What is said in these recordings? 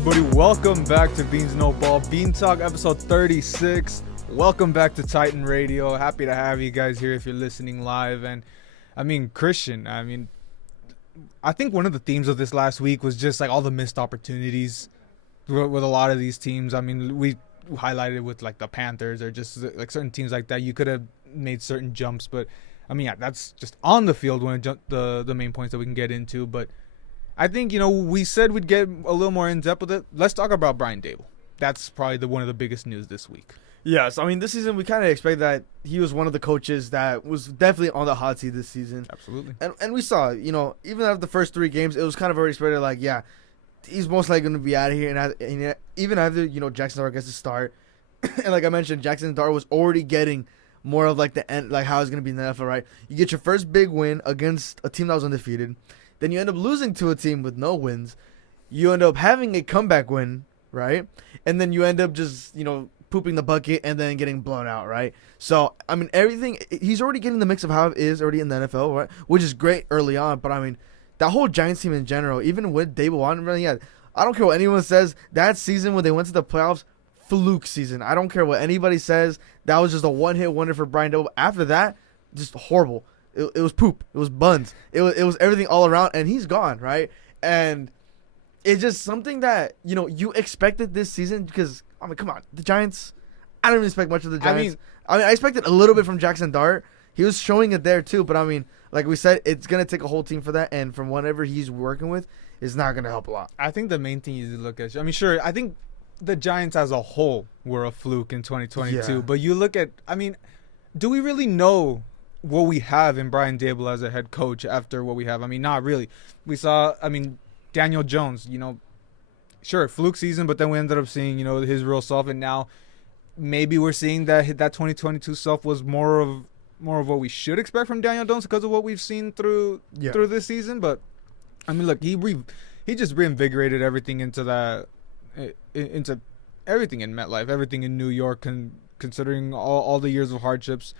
everybody? Welcome back to Beans No Ball Bean Talk, episode 36. Welcome back to Titan Radio. Happy to have you guys here if you're listening live. And Christian, I think one of the themes of this last week was just like all the missed opportunities with a lot of these teams. I mean, we highlighted with like the Panthers or just like certain teams like that. You could have made certain jumps, but that's just on the field when the main points that we can get into. But I think, we said we'd get a little more in depth with it. Let's talk about Brian Daboll. That's probably one of the biggest news this week. Yes, this season we kind of expect that he was one of the coaches that was definitely on the hot seat this season. Absolutely. And we saw, even after the first 3 games, it was kind of already spread like, yeah, he's most likely going to be out of here. And even after, Jackson Dart gets to start, and like I mentioned, Jackson Dart was already getting more of like the end, like how it's going to be in the NFL, right? You get your first big win against a team that was undefeated. Then you end up losing to a team with no wins. You end up having a comeback win, right? And then you end up just, pooping the bucket and then getting blown out, right? So, everything, he's already getting the mix of how it is already in the NFL, right? Which is great early on. But, that whole Giants team in general, even with Daboll on, I don't care what anyone says. That season when they went to the playoffs, fluke season. I don't care what anybody says. That was just a one-hit wonder for Brian Daboll. After that, just horrible. It was poop. It was buns. It was everything all around, and he's gone, right? And it's just something that, you expected this season because, come on. The Giants, I don't even expect much of the Giants. I expected a little bit from Jackson Dart. He was showing it there, too. But, like we said, it's going to take a whole team for that. And from whatever he's working with, it's not going to help a lot. I think the main thing you look at, sure, I think the Giants as a whole were a fluke in 2022. Yeah. But you look at, do we really know what we have in Brian Daboll as a head coach after what we have? Not really. We saw, Daniel Jones, sure, fluke season, but then we ended up seeing, his real self. And now maybe we're seeing that 2022 self was more of what we should expect from Daniel Jones because of what we've seen through this season. But, look, he just reinvigorated everything into everything in MetLife, everything in New York, considering all the years of hardships.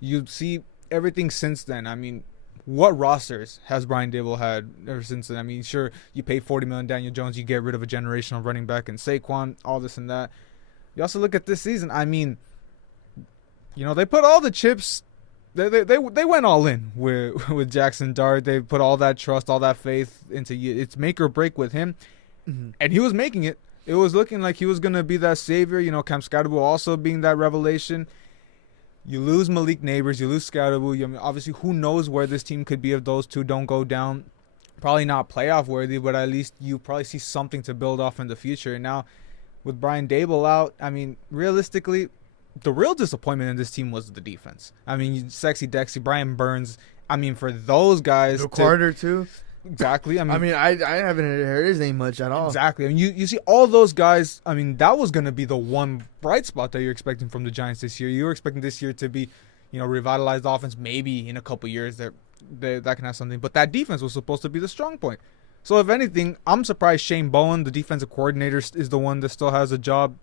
You see everything since then. What rosters has Brian Daboll had ever since then? Sure, you pay $40 million Daniel Jones, you get rid of a generational running back and Saquon, all this and that. You also look at this season. They put all the chips. They went all in with Jackson Dart. They put all that trust, all that faith into it's make or break with him, and he was making it. It was looking like he was gonna be that savior. Cam Scatterbo also being that revelation. You lose Malik Neighbors, you lose Scatterbo. Obviously, who knows where this team could be if those two don't go down. Probably not playoff worthy, but at least you probably see something to build off in the future. And now, with Brian Daboll out, realistically, the real disappointment in this team was the defense. Sexy Dexy, Brian Burns. For those guys, Carter too. Exactly. I haven't heard his name much at all. Exactly. You see all those guys. That was going to be the one bright spot that you're expecting from the Giants this year. You were expecting this year to be, revitalized offense. Maybe in a couple years that can have something. But that defense was supposed to be the strong point. So if anything, I'm surprised Shane Bowen, the defensive coordinator, is the one that still has a job.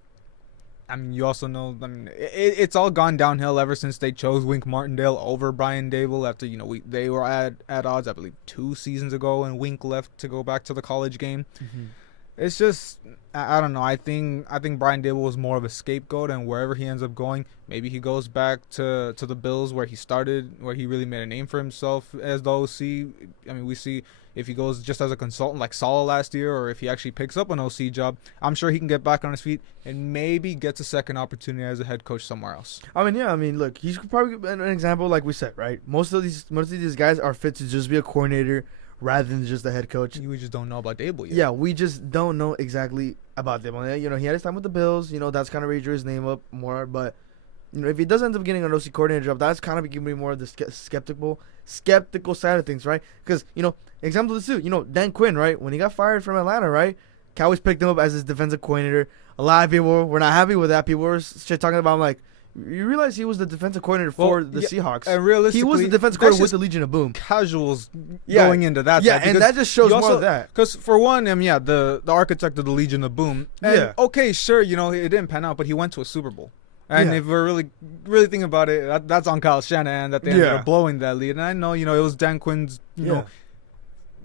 You also know, it's all gone downhill ever since they chose Wink Martindale over Brian Daboll after, they were at odds, I believe, 2 seasons ago, and Wink left to go back to the college game. Mm-hmm. It's just, I don't know. I think Brian Daboll was more of a scapegoat, and wherever he ends up going, maybe he goes back to the Bills where he started, where he really made a name for himself as the OC. We see if he goes just as a consultant like Saleh last year, or if he actually picks up an OC job, I'm sure he can get back on his feet and maybe gets a second opportunity as a head coach somewhere else. Look, he's probably an example like we said, right? Most of these guys are fit to just be a coordinator rather than just a head coach. We just don't know about Daboll yet. Yeah, we just don't know exactly about Daboll. He had his time with the Bills. That's kind of where he drew his name up more. But, if he does end up getting an OC coordinator job, that's kind of giving me more of the skeptical side of things, right? Because, example of this too, Dan Quinn, right? When he got fired from Atlanta, right? Cowboys picked him up as his defensive coordinator. A lot of people were not happy with that. People were talking about him like, you realize he was the defensive coordinator for the Seahawks. And realistically, he was the defensive coordinator with the Legion of Boom. Casuals going into that. Yeah, and that just shows more of that. Because for one, the architect of the Legion of Boom. And okay, sure, it didn't pan out, but he went to a Super Bowl. And if we're really thinking about it, that's on Kyle Shanahan that they ended up blowing that lead. And I know, it was Dan Quinn's,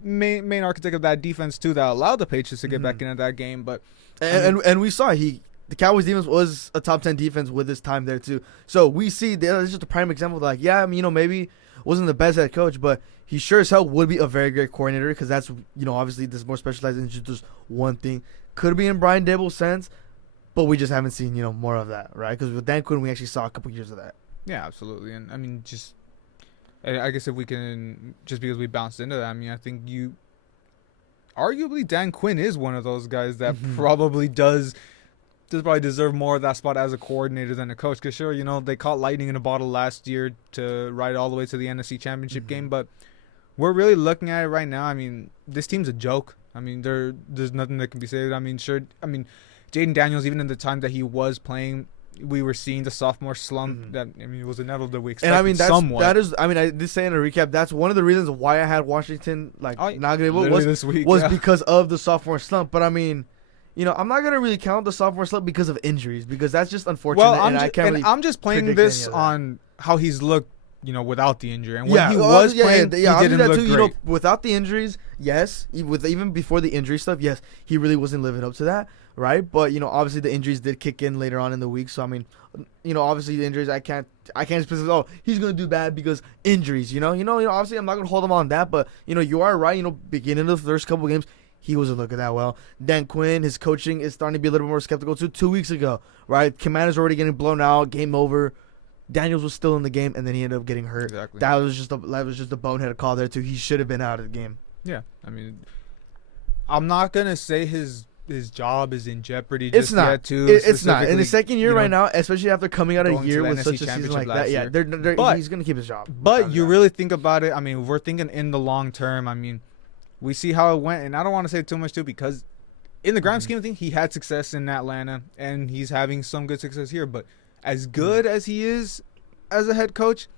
main architect of that defense too that allowed the Patriots to get back into that game. But and we saw the Cowboys defense was a top 10 defense with his time there too. So we see that's just a prime example. Like, yeah, I mean, maybe wasn't the best head coach, but he sure as hell would be a very great coordinator because that's, obviously this more specialized in just one thing. Could be in Brian Daboll's sense, but we just haven't seen, more of that, right? Because with Dan Quinn, we actually saw a couple years of that. Yeah, absolutely. And I mean, I guess if we can, just because we bounced into that, I mean, I think arguably Dan Quinn is one of those guys that probably does probably deserve more of that spot as a coordinator than a coach. Because sure, they caught lightning in a bottle last year to ride all the way to the NFC Championship game, but we're really looking at it right now. I mean, this team's a joke. I mean, there's nothing that can be said. I mean, sure. I mean, Jaden Daniels, even in the time that he was playing, we were seeing the sophomore slump. That it was inevitable that we expected. And I mean, somewhat. I did say in a recap, that's one of the reasons why I had Washington not gonna able this week, because of the sophomore slump. But I mean, I'm not gonna really count the sophomore slump because of injuries because that's just unfortunate. Well, I'm just playing this on how he's looked, without the injury, and when he was playing, he didn't look great. Without the injuries, yes. Even before the injury stuff, yes, he really wasn't living up to that, right? But obviously the injuries did kick in later on in the week. So I mean, obviously the injuries, I can't specifically. Oh, he's gonna do bad because injuries. Obviously I'm not gonna hold him on that, but you are right. Beginning of the first couple games, he wasn't looking that well. Dan Quinn, his coaching is starting to be a little bit more skeptical too. 2 weeks ago, right? Commander's already getting blown out, game over. Daniels was still in the game, and then he ended up getting hurt. Exactly. That was just a bonehead call there too. He should have been out of the game. Yeah, I mean, I'm not gonna say his job is in jeopardy. It's not. Yet too. It's not. In the second year right now, especially after coming out of a year with such a season like that, he's gonna keep his job. But you really think about it. I mean, we're thinking in the long term. I mean, we see how it went, and I don't want to say too much too because, in the grand scheme of things, he had success in Atlanta, and he's having some good success here. But as good as he is as a head coach,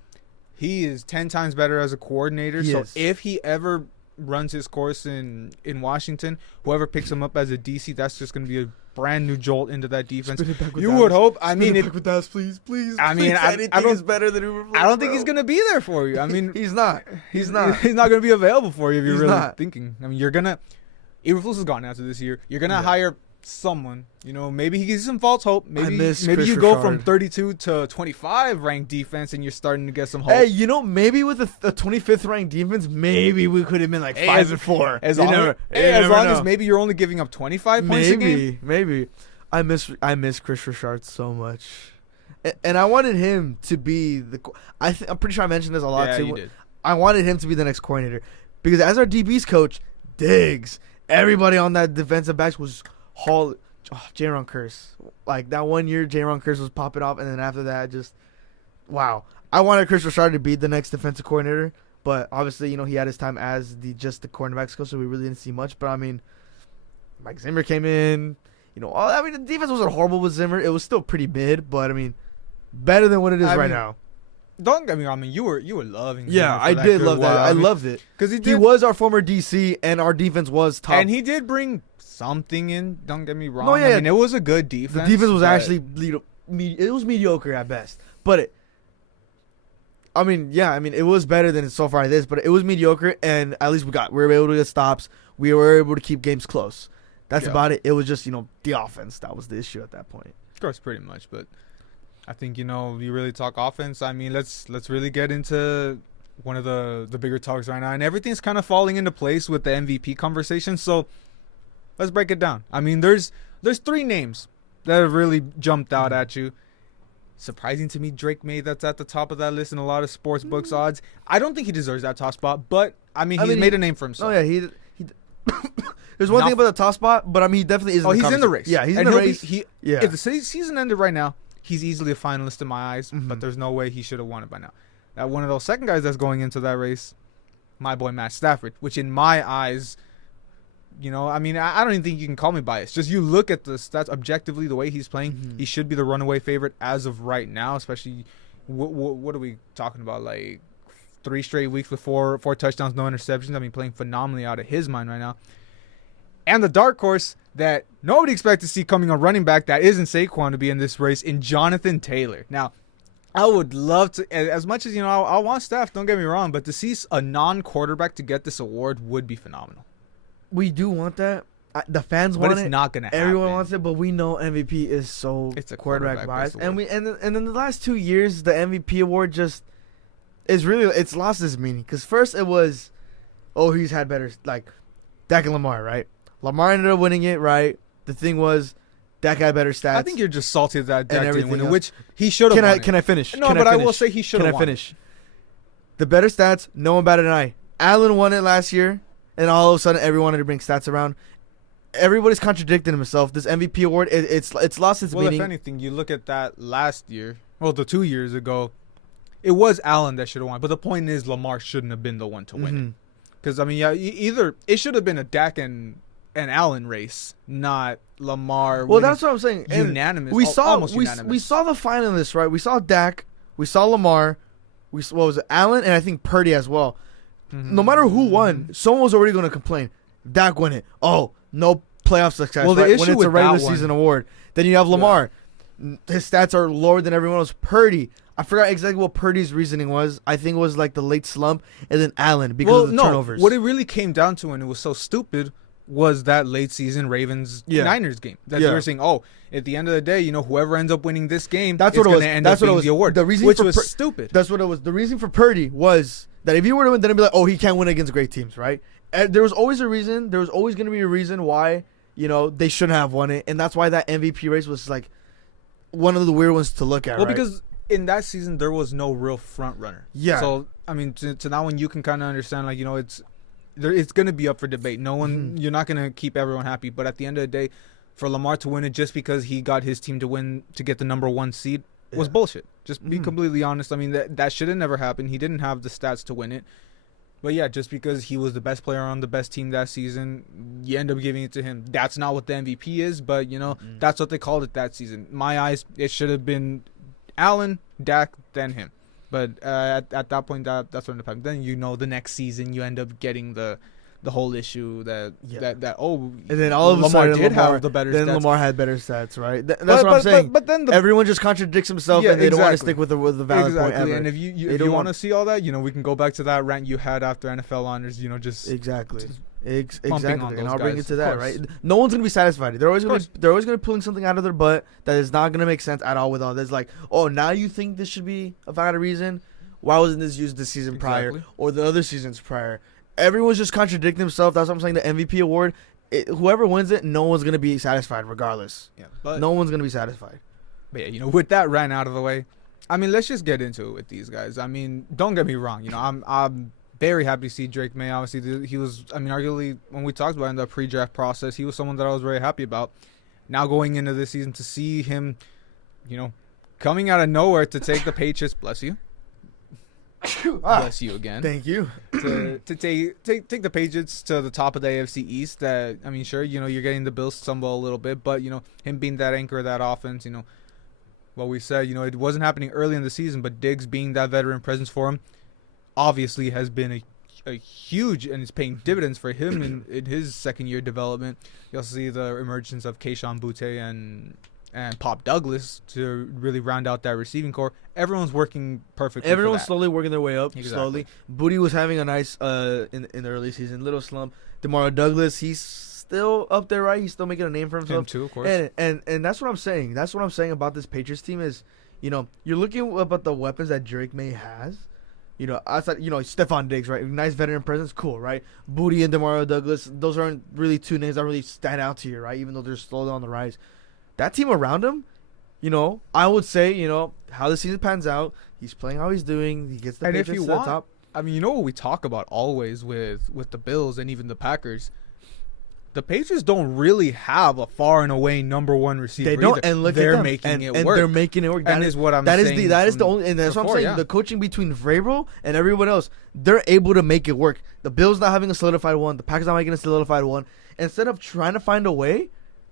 he is 10 times better as a coordinator. So if he ever runs his course in Washington, whoever picks him up as a DC, that's just going to be a brand new jolt into that defense. You would hope. I mean, with us, please. I mean, I don't. Is better than Uber. I don't think he's going to be there for you. I mean, he's not. He's not going to be available for you if you're really thinking. I mean, you're gonna. Eberflus is gone after this year. You're gonna hire someone. Maybe he gives you some false hope. Maybe you go from 32 to 25 ranked defense, and you're starting to get some hope. Hey, maybe with a 25th ranked defense, maybe we could have been like 5-4. As long as maybe you're only giving up 25 points a game. Maybe. I miss Chris Richard so much, and I wanted him to be I'm pretty sure I mentioned this a lot too. You did. I wanted him to be the next coordinator because as our DBs coach, Diggs, everybody on that defensive backs was Jaron Kearse. Like that 1 year, Jaron Kearse was popping off, and then after that, just wow. I wanted Chris Richard to be the next defensive coordinator, but obviously, he had his time as the cornerbacks coach, so we really didn't see much. But I mean, Mike Zimmer came in. The defense wasn't horrible with Zimmer. It was still pretty mid, but I mean, better than what it is right now. Don't get me wrong. I mean, you were loving. Yeah, I did love that. I loved it because he was our former DC, and our defense was top. And he did bring something in. Don't get me wrong. No, yeah, I mean, it was a good defense. The defense was actually it was mediocre at best, but it was better than so far this, but it was mediocre, and at least we were able to get stops. We were able to keep games close. That's about it. It was just the offense that was the issue at that point. Of course, pretty much, but I think you really talk offense. I mean, let's really get into one of the bigger talks right now, and everything's kind of falling into place with the MVP conversation. So let's break it down. I mean, there's 3 names that have really jumped out at you. Surprising to me, Drake May, that's at the top of that list in a lot of sports books odds. I don't think he deserves that top spot, but he's made a name for himself. Oh yeah, he there's one thing about the top spot, but I mean, he definitely is. He's in the race. Yeah, he's in the race. If the season ended right now, he's easily a finalist in my eyes, but there's no way he should have won it by now. Now, one of those second guys that's going into that race, my boy Matt Stafford, which in my eyes, I mean, I don't even think you can call me biased. Just you look at the stats objectively, the way he's playing, he should be the runaway favorite as of right now, especially, what are we talking about, like 3 straight weeks with 4 touchdowns, no interceptions. I mean, playing phenomenally out of his mind right now. And the dark horse that nobody expects to see coming on running back that isn't Saquon to be in this race in Jonathan Taylor. Now, I would love to, as much as, I want Steph, don't get me wrong, but to see a non-quarterback to get this award would be phenomenal. We do want that. The fans But want it's it. not going to happen. Everyone wants it, but we know MVP is so It's a quarterback biased. quarterback-based award. And in the last 2 years, the MVP award just is really, it's lost its meaning. Because first it was, he's had better, like, Dak and Lamar, right? Lamar ended up winning it, right? The thing was, Dak had better stats. I think you're just salty that Dak didn't everything win it, else. which he should have won it. Can I finish? No, Can but I finish? will say he should Can have I won finish? The better stats, no one batted an eye. Allen won it last year, and all of a sudden everyone wanted to bring stats around. Everybody's contradicting himself. This MVP award, it's lost its Well, meaning. if anything, you look at that last year, the 2 years ago, it was Allen that should have won. But the point is, Lamar shouldn't have been the one to win it. Because, either it should have been a Dak and Allen race, not Lamar. Well, that's what I'm saying. And Unanimous. We saw almost unanimous. we saw the finalists, right? We saw Dak, we saw Lamar, what was it, Allen, and I think Purdy as well. No matter who won, someone was already going to complain. Dak won it. Oh, no playoff success. Well, the right? issue when it's with a regular that one- season award, then you have Lamar. His stats are lower than everyone else. Purdy, I forgot exactly what Purdy's reasoning was. I think it was like the late slump, and then Allen because of the turnovers. What it really came down to, and it was so stupid, was that late season Ravens Niners game. That they were saying, at the end of the day, whoever ends up winning this game, that's is what it was. End That's up what it being was. the award, The reason which for was stupid. That's what it was. The reason for Purdy was that if he were to win, then it'd be like, he can't win against great teams, right? And there was always a reason. There was always going to be a reason why they shouldn't have won it, and that's why that MVP race was like one of the weird ones to look at. Well, right? because in that season there was no real front runner. Yeah. So I mean, to that one, you can kind of understand, like, it's going to be up for debate. No one, you're not going to keep everyone happy. But at the end of the day, for Lamar to win it just because he got his team to get the number 1 seed was bullshit. Just be completely honest. I mean, that should have never happened. He didn't have the stats to win it. But yeah, just because he was the best player on the best team that season, you end up giving it to him. That's not what the MVP is, but that's what they called it that season. My eyes, it should have been Allen, Dak, then him. But at that point, that's what ended up happening. Then the next season you end up getting the whole issue that and then all of a Lamar sudden did Lamar, have the better then stats. Lamar had better stats, right? That's what I'm saying. But then everyone just contradicts himself, and they don't want to stick with the valid point ever. And if you want to see all that, we can go back to that rant you had after NFL honors. Just exactly. Exactly, And I'll bring it to that, right? No one's gonna be satisfied. They're always gonna be pulling something out of their butt that is not gonna make sense at all. With all this, like, now you think this should be a valid reason? Why wasn't this used the season prior or the other seasons prior? Everyone's just contradicting themselves. That's what I'm saying. The MVP award, whoever wins it, no one's gonna be satisfied regardless. Yeah, but no one's gonna be satisfied. But yeah, with that rant out of the way, I mean, let's just get into it with these guys. I mean, don't get me wrong. I'm very happy to see Drake May. Obviously, he was, arguably, when we talked about it in the pre-draft process, he was someone that I was very happy about. Now going into this season, to see him, coming out of nowhere to take the Patriots, bless you. Bless you again. Thank you. to take the Patriots to the top of the AFC East. That, I mean, sure, you're getting the Bills stumble a little bit, but him being that anchor of that offense, what we said, it wasn't happening early in the season, but Diggs being that veteran presence for him, obviously has been a huge, and it's paying dividends for him in his second year development. You also see the emergence of Kayshon Boutte and Pop Douglas to really round out that receiving core. Everyone's working perfectly. Everyone's slowly working their way up. Exactly. Slowly. Booty was having a nice in the early season little slump. DeMario Douglas, he's still up there, right? He's still making a name for himself. Him too, of course. And that's what I'm saying. That's what I'm saying about this Patriots team is, you're looking about the weapons that Drake May has. Outside, Stephon Diggs, right? Nice veteran presence, cool, right? Booty and DeMario Douglas, those aren't really two names that really stand out to you, right? Even though they're slowly on the rise. That team around him, I would say, how the season pans out, he's playing how he's doing, he gets the Patriots to the top. I mean, what we talk about always with the Bills and even the Packers, the Patriots don't really have a far and away number one receiver. They don't, either. and look they're at them. making it and work. they're making it work. That is what I'm saying. That is the only, and that's what I'm saying. Yeah. The coaching between Vrabel and everyone else, they're able to make it work. The Bills not having a solidified one, the Packers not making a solidified one. Instead of trying to find a way,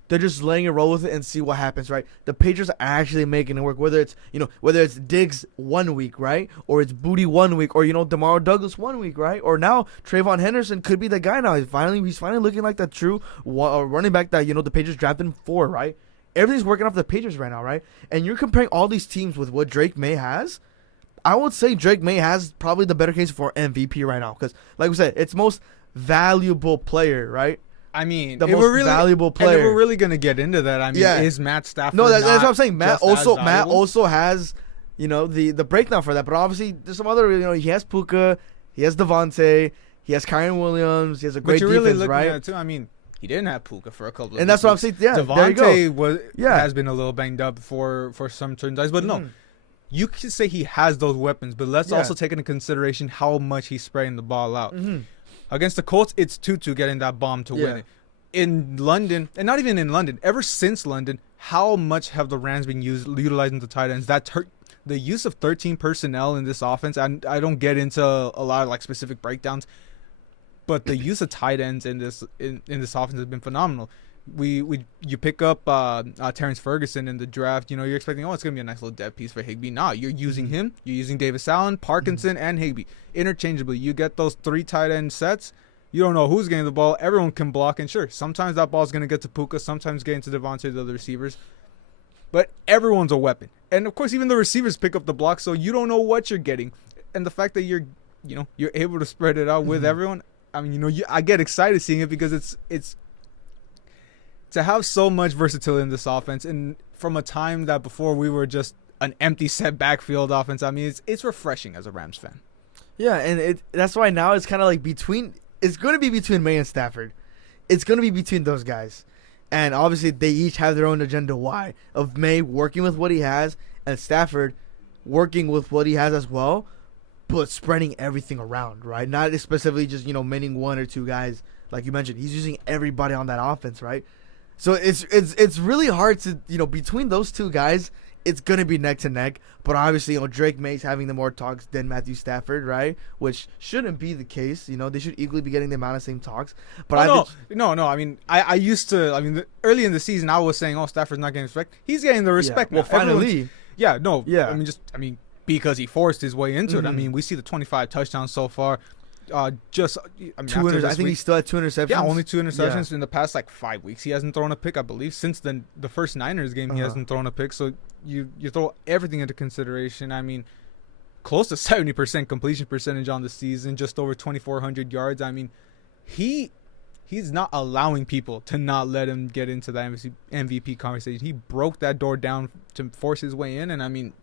they're just letting it roll with it and see what happens, right? The Patriots are actually making it work. Whether it's Diggs 1 week, right, or it's Booty 1 week, or DeMario Douglas 1 week, right, or now Trayvon Henderson could be the guy now. He's finally looking like that true running back that the Patriots drafted him for, right? everything's working off the Patriots right now, right? And you're comparing all these teams with what Drake May has. I would say Drake May has probably the better case for MVP right now because, like we said, it's most valuable player, right? I mean, The if most we're really, valuable and player. if we're really gonna get into that, I mean, Yeah. is Matt Stafford? No, that's not what I'm saying. Matt just as Matt valuable? also has, the breakdown for that. But obviously, there's some other. He has Puka, he has Devontae, he has Kyron Williams, he has a But great you're really defense, looking right? at it too. I mean, he didn't have Puka for a couple of And that's what I'm weeks. saying. Yeah, there you go. Devontae has been a little banged up for some certain times, but no, Mhm. you can say he has those weapons. But let's Yeah. also take into consideration how much he's spraying the ball out. Mhm. Against the Colts, it's Tutu getting that bomb to win Yeah. it. In London, and not even in London, ever since London, how much have the Rams been utilizing the tight ends? The use of 13 personnel in this offense, and I don't get into a lot of like specific breakdowns, but the use of tight ends in this offense has been phenomenal. You pick up Terrence Ferguson in the draft. You're expecting, it's gonna be a nice little depth piece for Higbee. Nah, you're using him. You're using Davis Allen, Parkinson, and Higbee interchangeably. You get those 3 tight end sets. You don't know who's getting the ball. Everyone can block, and sure, sometimes that ball's gonna get to Puka, sometimes getting to Devontae, the other receivers. But everyone's a weapon, and of course, even the receivers pick up the block, so you don't know what you're getting. And the fact that you're able to spread it out with everyone. I mean, I get excited seeing it because it's to have so much versatility in this offense, and from a time that before we were just an empty set backfield offense. I mean, it's refreshing as a Rams fan. Yeah, and that's why now it's kind of like it's going to be between May and Stafford. It's going to be between those guys. And obviously they each have their own agenda why. Of May working with what he has and Stafford working with what he has as well, but spreading everything around, right? Not specifically just, maining 1 or 2 guys. Like you mentioned, he's using everybody on that offense, right? So it's really hard to, between those 2 guys, it's going to be neck to neck. But obviously, Drake May's having the more talks than Matthew Stafford, right? Which shouldn't be the case. They should equally be getting the amount of same talks. But no. I mean, I used to. I mean, early in the season, I was saying, Stafford's not getting respect. He's getting the respect now. Well, finally. Yeah, no. Yeah. I mean, because he forced his way into it. I Mhm. mean, we see the 25 touchdowns so far. I mean, 200. I think he's still at 2 interceptions. Yeah, only 2 interceptions in the past 5 weeks. He hasn't thrown a pick, I believe. Since then, the first Niners game, he hasn't thrown a pick. So you throw everything into consideration. I mean, close to 70% completion percentage on the season, just over 2,400 yards. I mean, he's not allowing people to not let him get into that MVP conversation. He broke that door down to force his way in, and I mean,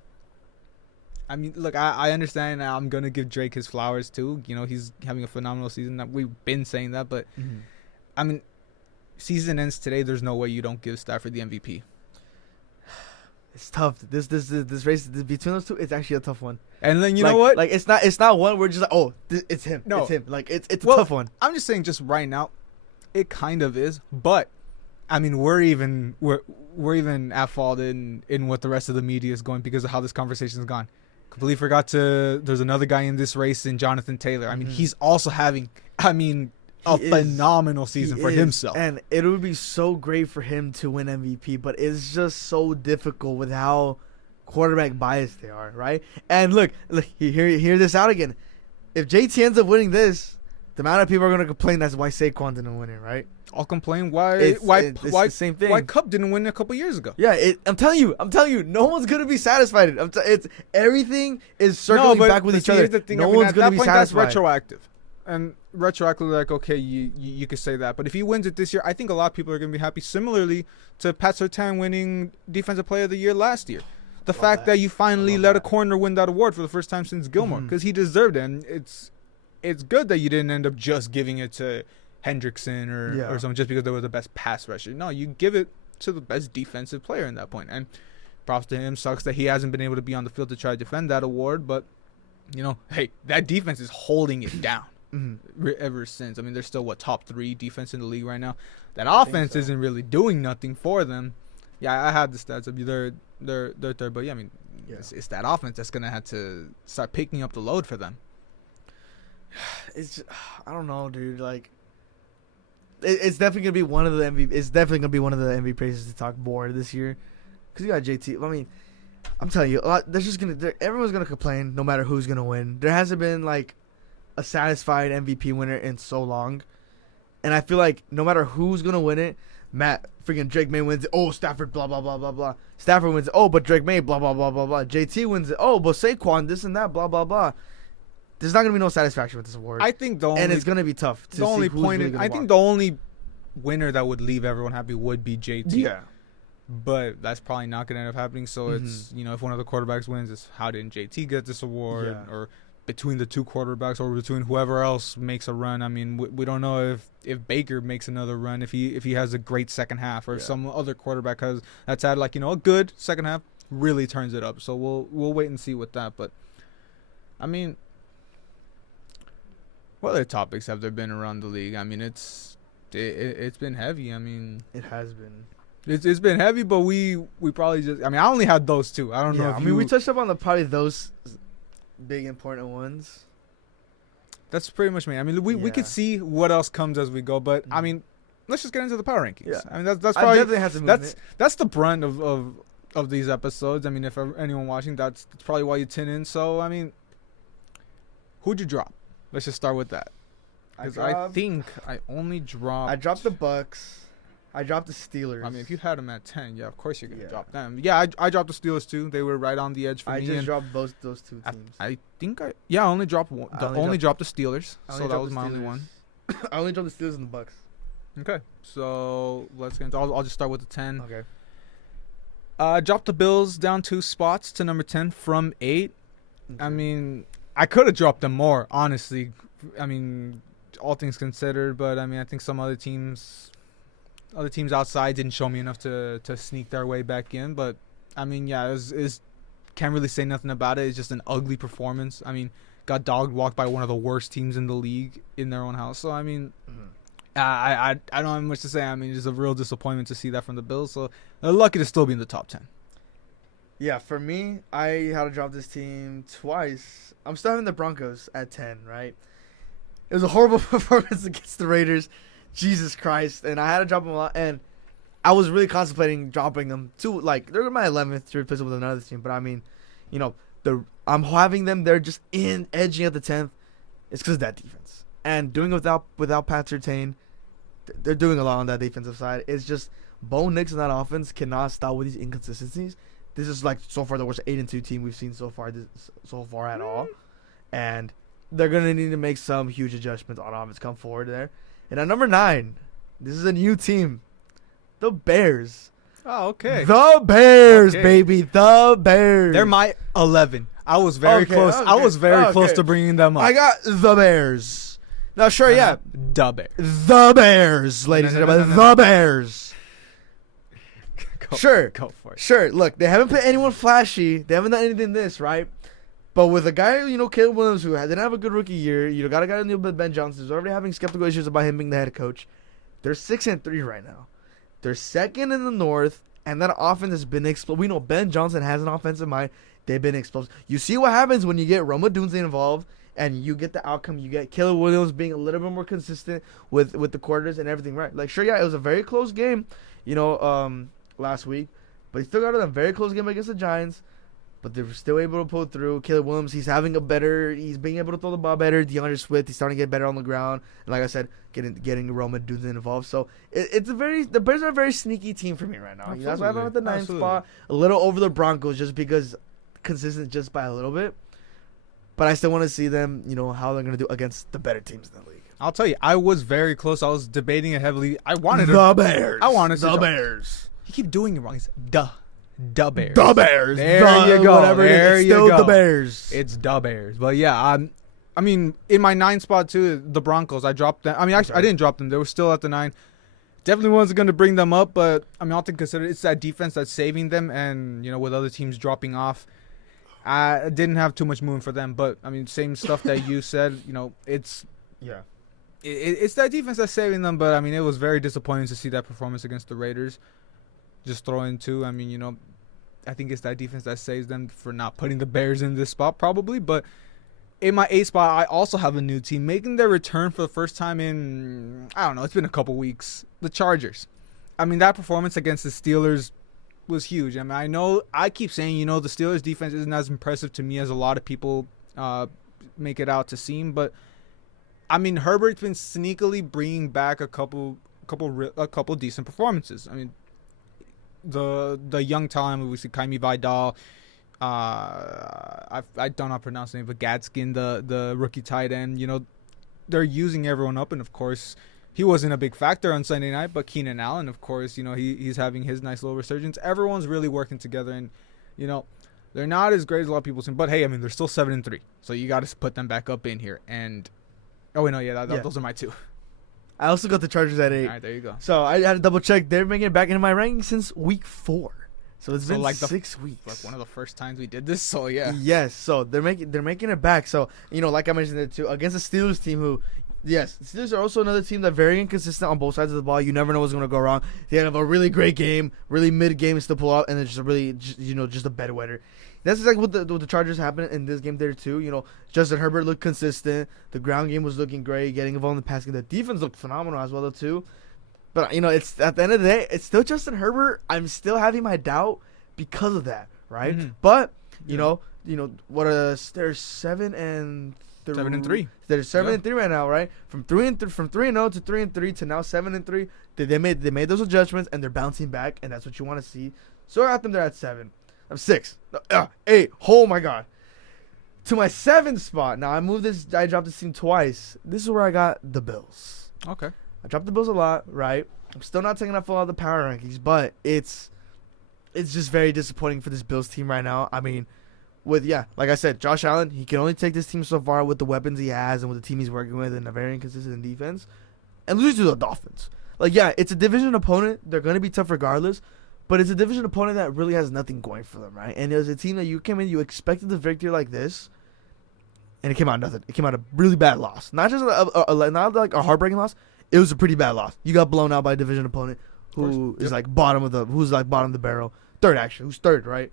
look, I understand. I'm gonna give Drake his flowers too. He's having a phenomenal season. We've been saying that, but I mean, season ends today. There's no way you don't give Stafford the MVP. It's tough. This race between those 2, it's actually a tough one. And then you know what? Like it's not one where just like, it's him. No. It's him. Like it's a tough one. I'm just saying, just right now, it kind of is. But I mean, we're even at fault in what the rest of the media is going because of how this conversation has gone. Completely forgot there's another guy in this race in Jonathan Taylor. I mean, he's also having, a phenomenal season for himself. And it would be so great for him to win MVP, but it's just so difficult with how quarterback biased they are, right? And look, hear this out again. If JT ends up winning this, the amount of people are going to complain that's why Saquon didn't win it, right? I'll complain why It's the same thing. Why Cup didn't win a couple years ago. Yeah, I'm telling you, no one's gonna be satisfied. It's everything is circling back with each other. Here's the thing, No one's at gonna that be point, satisfied. That's retroactive, and retroactively, like, okay, you could say that, but if he wins it this year, I think a lot of people are gonna be happy. Similarly to Pat Surtain winning Defensive Player of the Year last year, the fact that you finally let a corner win that award for the first time since Gilmore, because he deserved it, and it's good that you didn't end up just giving it to Hendrickson or something just because they were the best pass rusher. No, you give it to the best defensive player in that point. And props to him. Sucks that he hasn't been able to be on the field to try to defend that award. But, hey, that defense is holding it down ever since. I mean, they're still, top 3 defense in the league right now. That offense isn't really doing nothing for them. Yeah, I have the stats. They're third. But, yeah, I mean, it's that offense that's going to have to start picking up the load for them. It's just, I don't know, dude. Like, it's definitely gonna be one of the MVP. It's definitely gonna be one of the MVP races to talk more this year, because you got JT. I mean, I'm telling you, everyone's gonna complain no matter who's gonna win. There hasn't been like a satisfied MVP winner in so long, and I feel like no matter who's gonna win it, Freaking Drake May wins it. Oh, Stafford, blah, blah, blah, blah, blah. Stafford wins it. Oh, but Drake May, blah, blah, blah, blah, blah. JT wins it. Oh, but Saquon, this and that, blah, blah, blah. There's not going to be no satisfaction with this award. I think and it's going to be tough to the see only who's point. really gonna I walk. think the only winner that would leave everyone happy would be JT. Yeah. But that's probably not going to end up happening. So Mm-hmm. it's, if one of the quarterbacks wins, it's how didn't JT get this award? Yeah. Or between the two quarterbacks or between whoever else makes a run. I mean, we don't know if Baker makes another run, if he has a great second half, or if some other quarterback that's had like, a good second half, really turns it up. So we'll wait and see with that. But, I mean, what other topics have there been around the league? I mean, it's been heavy. I mean, It has been. it's been heavy, but we probably just. I mean, I only had those two. I don't know. Yeah, If we touched up on probably those big important ones. That's pretty much me. I mean, we could Yeah. see what else comes as we go, but I mean, let's just get into the power rankings. Yeah. I mean, that's I probably definitely have to move that's the brunt of these episodes. I mean, if anyone watching, that's probably why you tune in. So, I mean, who'd you drop? Let's just start with that. Because I think I only dropped. I dropped the Bucks. I dropped the Steelers. I mean, if you had them at 10, yeah, of course you're gonna Yeah. drop them. Yeah, I dropped the Steelers too. They were right on the edge for I me. just and dropped both those two teams. I think I only dropped one. I Only dropped the Steelers, I so only that dropped was the my only Steelers. one. I only dropped the Steelers and the Bucks. Okay, so let's get into. I'll just start with the 10. Okay. I dropped the Bills down 2 spots to number 10 from 8. I mean, I could have dropped them more, honestly. I mean, all things considered, but I mean, I think some other teams outside didn't show me enough to sneak their way back in. But I mean, yeah, it can't really say nothing about it. It's just an ugly performance. I mean, got dog walked by one of the worst teams in the league in their own house. So I mean, I don't have much to say. I mean, it's a real disappointment to see that from the Bills. So they're lucky to still be in the top 10. Yeah, for me, I had to drop this team twice. I'm still having the Broncos at 10, right? It was a horrible performance against the Raiders. Jesus Christ. And I had to drop them a lot. And I was really contemplating dropping them to, like, they're my 11th to replace them with another team. But I mean, I'm having them. They're just edging at the 10th. It's because of that defense. And doing it without Pat Surtain, they're doing a lot on that defensive side. It's just Bo Nix in that offense cannot stop with these inconsistencies. This is like so far the worst 8-2 team we've seen so far at all, and they're gonna need to make some huge adjustments on offense come forward there. And at number 9, this is a new team, the Bears. Oh, okay. The Bears, Okay. baby, the Bears. They're my 11. I was very close. I was very close to bringing them up. I got the Bears. Now, sure, yeah, The Bears. the Bears, ladies and gentlemen, the Bears. Sure. Go for it. Sure, look, they haven't put anyone flashy. They haven't done anything this, right? But with a guy, Caleb Williams, who didn't have a good rookie year, got a guy in Ben Johnson, who's already having skeptical issues about him being the head coach. They're 6-3 right now. They're second in the North, and that offense has been explosive. We know Ben Johnson has an offensive mind. They've been explosive. You see what happens when you get Roma Dunze involved, and you get the outcome. You get Caleb Williams being a little bit more consistent with the quarters and everything, right? Like, sure, yeah, it was a very close game, last week, but he still got a very close game against the Giants, but they were still able to pull through. Caleb Williams, he's being able to throw the ball better. DeAndre Swift, he's starting to get better on the ground, and like I said, getting Roma Dunze involved. So the Bears are a very sneaky team for me right now. That's why I'm at the 9th spot, a little over the Broncos, just because consistent just by a little bit. But I still want to see them, how they're going to do against the better teams in the league. I'll tell you, I was very close. I was debating it heavily. I wanted the Bears. I wanted the to Bears. You keep doing it wrong. It's the Bears. The Bears. There you go. Whatever There it is, you still go. the Bears. It's the Bears. But yeah, I mean, in my 9 spot too, the Broncos, I dropped them. I mean, actually, I didn't drop them. They were still at the 9. Definitely wasn't going to bring them up, but I mean, all things considered, it's that defense that's saving them. And, with other teams dropping off, I didn't have too much moving for them. But, I mean, same stuff that you said, it's... Yeah. It's that defense that's saving them, but I mean, it was very disappointing to see that performance against the Raiders. Just throw in 2. I mean, I think it's that defense that saves them for not putting the Bears in this spot, probably. But in my 8 spot, I also have a new team making their return for the first time in, I don't know, it's been a couple weeks. The Chargers. I mean, that performance against the Steelers was huge. I mean, I know I keep saying, the Steelers defense isn't as impressive to me as a lot of people make it out to seem, but I mean, Herbert's been sneakily bringing back a couple a couple decent performances. I mean, the young talent we see Kaimi Vidal. I don't know how to pronounce the name, but Gadskin, the rookie tight end. You know, they're using everyone up, and of course, he wasn't a big factor on Sunday night. But Keenan Allen, of course, you know he's having his nice little resurgence. Everyone's really working together, and you know they're not as great as a lot of people think. But hey, I mean they're still 7-3, so you got to put them back up in here. And oh wait, no, yeah, those are my two. I also got the Chargers at 8. All right, there you go. So I had to double check. They're making it back into my ranking since week 4. So it's been like 6 weeks. Like one of the first times we did this. So yeah. Yes. So they're making it back. So you know, like I mentioned it too, against the Steelers team, who, yes, the Steelers are also another team that's very inconsistent on both sides of the ball. You never know what's going to go wrong. They have a really great game, really mid game to pull out, and then just a really, just a bedwetter. That's exactly what the Chargers happened in this game there too. You know, Justin Herbert looked consistent. The ground game was looking great, getting involved in the passing. The defense looked phenomenal as well though too. But you know, it's at the end of the day, it's still Justin Herbert. I'm still having my doubt because of that, right? Mm-hmm. But you know what? They're 7-3. 7-3. They're 7-3 right now, right? From 3-0 to 3-3 to now 7-3. They made those adjustments and they're bouncing back, and that's what you want to see. So I got them there at 7. I'm 6. 8. Oh my god. To my 7th spot. Now I dropped this team twice. This is where I got the Bills. Okay. I dropped the Bills a lot, right? I'm still not taking up a lot of the power rankings, but it's just very disappointing for this Bills team right now. I mean, like I said, Josh Allen, he can only take this team so far with the weapons he has and with the team he's working with and a very inconsistent defense. And lose to the Dolphins. Like, yeah, it's a division opponent. They're going to be tough regardless. But it's a division opponent that really has nothing going for them, right? And it was a team that you came in, you expected the victory like this, and it came out nothing. It came out a really bad loss. Not just not like a heartbreaking loss. It was a pretty bad loss. You got blown out by a division opponent who's like bottom of the barrel. Third, actually. Who's third, right?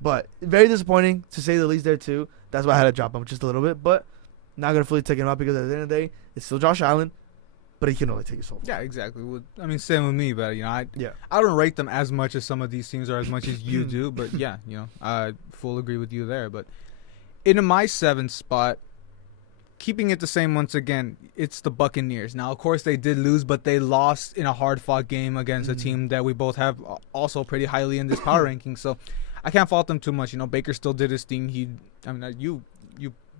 But very disappointing, to say the least, there, too. That's why I had to drop him just a little bit. But not going to fully take him out because at the end of the day, it's still Josh Allen, but he can only take you so far. Yeah, exactly. I mean, same with me, but, you know, I don't rate them as much as some of these teams or as much as you do. But, yeah, you know, I full agree with you there. But in my 7th spot, keeping it the same once again, it's the Buccaneers. Now, of course, they did lose, but they lost in a hard-fought game against a team that we both have also pretty highly in this power ranking. So I can't fault them too much. You know, Baker still did his thing. You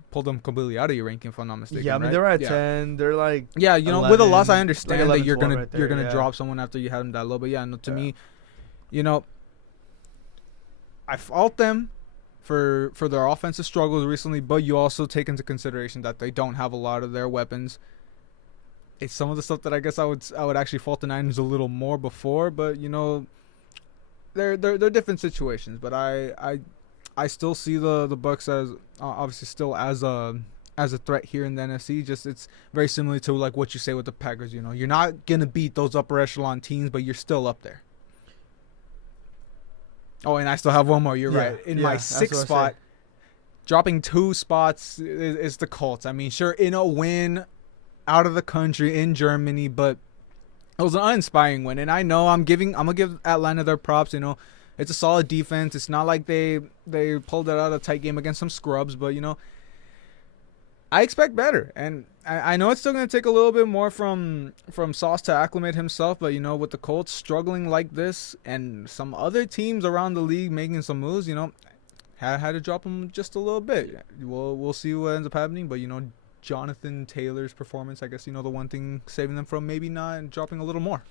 pulled them completely out of your ranking, if I'm not mistaken. Yeah, I mean, right? they're at 10. They're like, yeah, you know, 11, with a loss, I understand like that you're 11, 12 gonna drop someone after you had them that low. But yeah, no, to me, you know, I fault them for their offensive struggles recently, but you also take into consideration that they don't have a lot of their weapons. It's some of the stuff that I guess I would actually fault the Niners a little more before, but you know, they're different situations. But I still see the Bucs as obviously still as a threat here in the NFC. Just it's very similar to like what you say with the Packers. You know, you're not gonna beat those upper echelon teams, but you're still up there. Oh, and I still have one more. You're right. In my 6th spot, dropping 2 spots is the Colts. I mean, sure, in a win out of the country in Germany, but it was an uninspiring win. And I know I'm gonna give Atlanta their props. You know, it's a solid defense. It's not like they pulled it out a tight game against some scrubs, but you know, I expect better. And I know it's still going to take a little bit more from Sauce to acclimate himself, but, you know, with the Colts struggling like this and some other teams around the league making some moves, you know, had to drop him just a little bit. We'll see what ends up happening, but, you know, Jonathan Taylor's performance, I guess, you know, the one thing saving them from maybe not dropping a little more.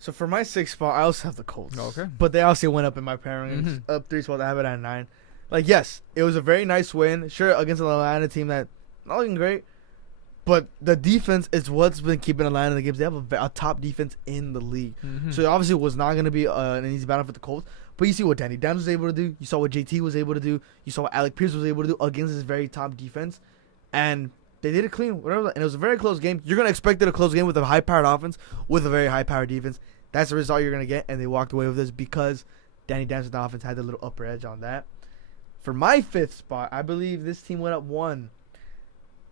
So for my 6th spot, I also have the Colts. Okay. But they also went up in my power rankings, up 3 spots. I have it at 9. Like, yes, it was a very nice win. Sure, against an Atlanta team that not looking great, but the defense is what's been keeping Atlanta in the games. They have a top defense in the league. So it obviously was not going to be an easy battle for the Colts. But you see what Danny Dimes was able to do. You saw what JT was able to do. You saw what Alec Pierce was able to do against this very top defense. And they did it clean. Whatever. And it was a very close game. You're going to expect it a close game with a high-powered offense with a very high-powered defense. That's the result you're going to get. And they walked away with this because Danny Dimes with the offense had a little upper edge on that. For my 5th spot, I believe this team went up 1.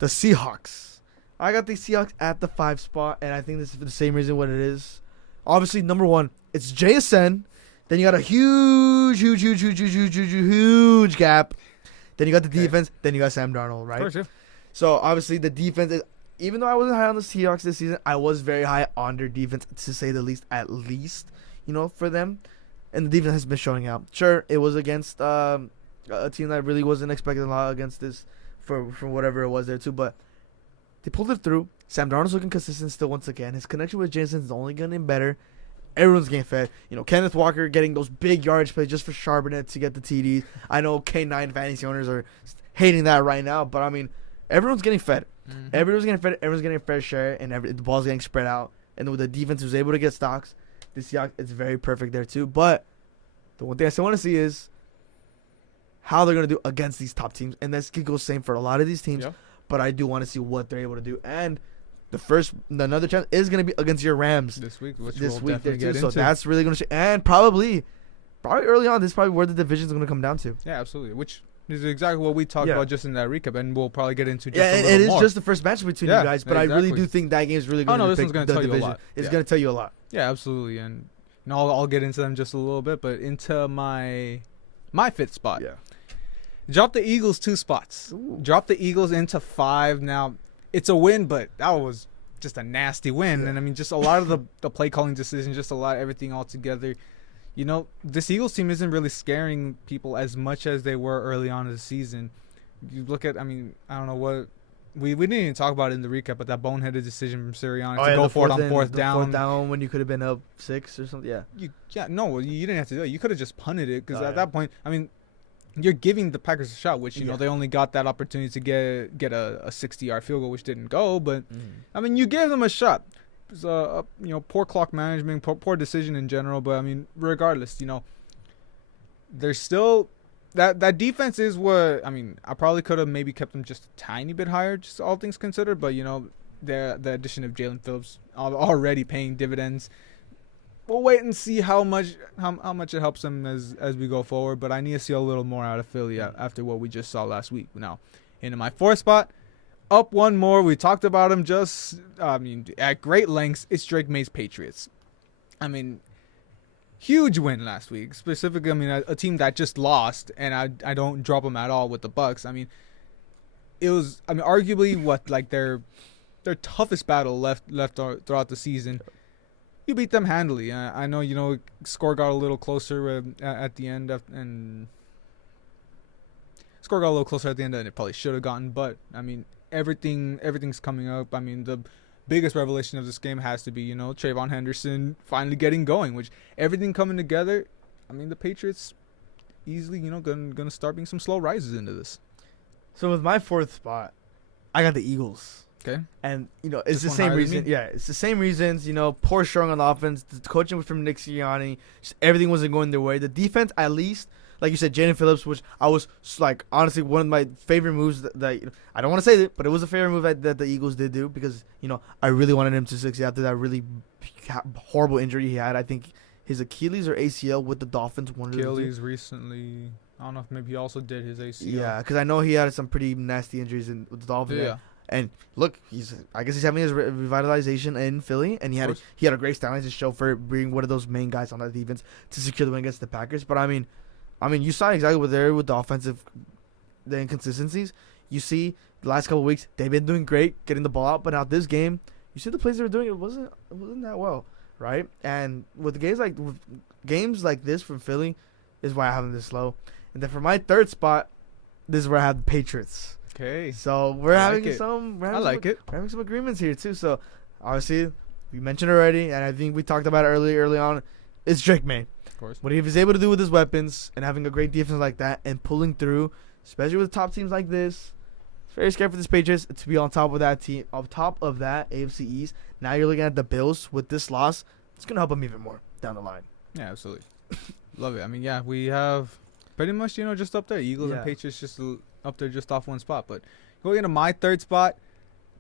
The Seahawks. I got the Seahawks at the 5 spot, and I think this is for the same reason what it is. Obviously, number 1, it's JSN. Then you got a huge gap. Then you got the defense. Then you got Sam Darnold, right? Of course, yeah. So, obviously, the defense is even though I wasn't high on the Seahawks this season, I was very high on their defense, to say the least, for them. And the defense has been showing out. Sure, it was against a team that really wasn't expecting a lot against this from whatever it was there too, but they pulled it through. Sam Darnold's looking consistent still once again. His connection with Jason is only getting better. Everyone's getting fed. Kenneth Walker getting those big yardage plays just for Charbonnet to get the TDs. I know K9 fantasy owners are hating that right now, but I mean, everyone's getting fed. Mm-hmm. Everyone's getting a fair share, and the ball's getting spread out. And with the defense who's able to get stocks, the Seahawks, it's very perfect there too. But the one thing I still want to see is how they're going to do against these top teams. And this could go same for a lot of these teams. Yeah. But I do want to see what they're able to do. And another chance is going to be against your Rams this week, which this we'll week definitely there get too. into. So that's really going to and probably early on, this is probably where the division's going to come down to. Yeah, absolutely. Which is exactly what we talked about just in that recap, and we'll probably get into just yeah, a little it is more. just the first match between you guys, but I really do think that game is really going to this one's going to tell division. you a lot. It's going to tell you a lot. Yeah, absolutely. And I'll get into them just a little bit, but into my fifth spot. Yeah. Drop the Eagles 2 spots. Ooh. Drop the Eagles into 5. Now, it's a win, but that was just a nasty win. Yeah. And I mean, just a lot of the play calling decisions, just a lot of everything all together. This Eagles team isn't really scaring people as much as they were early on in the season. You look at, I don't know what. We didn't even talk about it in the recap, but that boneheaded decision from Sirianni to go for it on fourth down. Fourth down when you could have been up 6 or something. Yeah. You didn't have to do it. You could have just punted it because at that point, you're giving the Packers a shot, which they only got that opportunity to get a 60-yard field goal, which didn't go. But you gave them a shot. It was poor clock management, poor decision in general. But regardless, there's still that defense is what I probably could have maybe kept them just a tiny bit higher, just all things considered. But the addition of Jalen Phillips already paying dividends. We'll wait and see how much it helps them as we go forward. But I need to see a little more out of Philly after what we just saw last week. Now, into my 4th spot, up one more. We talked about him at great lengths. It's Drake May's Patriots. Huge win last week. Specifically, a team that just lost, and I don't drop them at all with the Bucks. It was arguably their toughest battle left throughout the season. You beat them handily. I know, score got a little closer at the end, and score got a little closer at the end than it probably should have gotten. But everything's coming up. The biggest revelation of this game has to be Trayvon Henderson finally getting going, which everything coming together. The Patriots easily gonna start being some slow rises into this. So with my 4th spot, I got the Eagles. Okay. And, it's the same reason. Yeah, it's the same reasons. Poor showing on the offense. The coaching was from Nick Sirianni. Just everything wasn't going their way. The defense, at least, like you said, Jalen Phillips, which I was, honestly, one of my favorite moves that I don't want to say it, but it was a favorite move that the Eagles did do because, I really wanted him to succeed after that really horrible injury he had. I think his Achilles or ACL with the Dolphins. Achilles recently. I don't know if maybe he also did his ACL. Yeah, because I know he had some pretty nasty injuries with the Dolphins. Yeah. And look, I guess he's having his revitalization in Philly, and he had a great style to show for being one of those main guys on that defense to secure the win against the Packers. But you saw exactly what they're with the inconsistencies. You see the last couple of weeks they've been doing great getting the ball out, but now this game, you see the plays they were doing, it wasn't that well, right? And with games like this from Philly, is why I have them this low. And then for my 3rd spot, this is where I have the Patriots. Okay. So we're having some agreements here too. So obviously we mentioned already, and I think we talked about it early on. It's Drake May. Of course. What he was able to do with his weapons and having a great defense like that and pulling through, especially with top teams like this, it's very scary for this Patriots to be on top of that team, on top of that AFC East. Now you're looking at the Bills with this loss. It's gonna help them even more down the line. Yeah, absolutely. Love it. We have pretty much just up there. Eagles and Patriots just up there, just off one spot. But going into my 3rd spot,